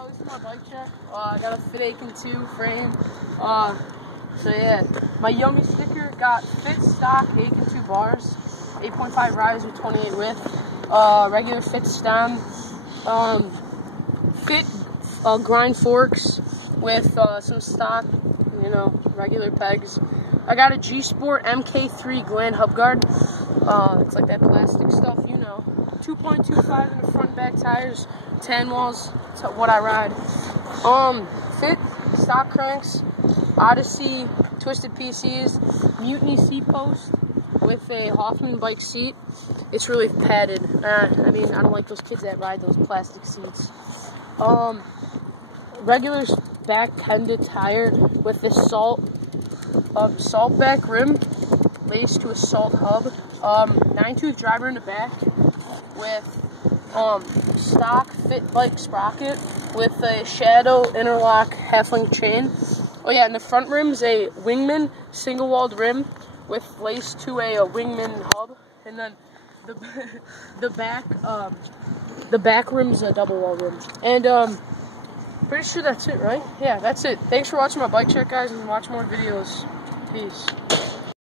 So this is my bike check. I got a Fit Aitken 2 frame. So yeah, my Yummy sticker got Fit stock Aitken 2 bars, 8.5 riser, 28 width, regular Fit stem, Fit grind forks with some stock, regular pegs. I got a G Sport MK3 Gland hub guard. It's like that plastic stuff, 2.25 in the front and back tires, tan walls. That's what I ride. Fit stock cranks, Odyssey twisted PCs, Mutiny seat post with a Hoffman bike seat. It's really padded. I don't like those kids that ride those plastic seats. Regular back Kenda tire with this salt back rim laced to a salt hub. 9-tooth driver in the back with stock Fit bike sprocket with a shadow interlock half-link chain. Oh yeah, and the front rim's a Wingman single-walled rim with lace to a Wingman hub, and then the back rim's a double-wall rim. And pretty sure that's it, right? Yeah, that's it. Thanks for watching my bike check, guys, and watch more videos. Peace.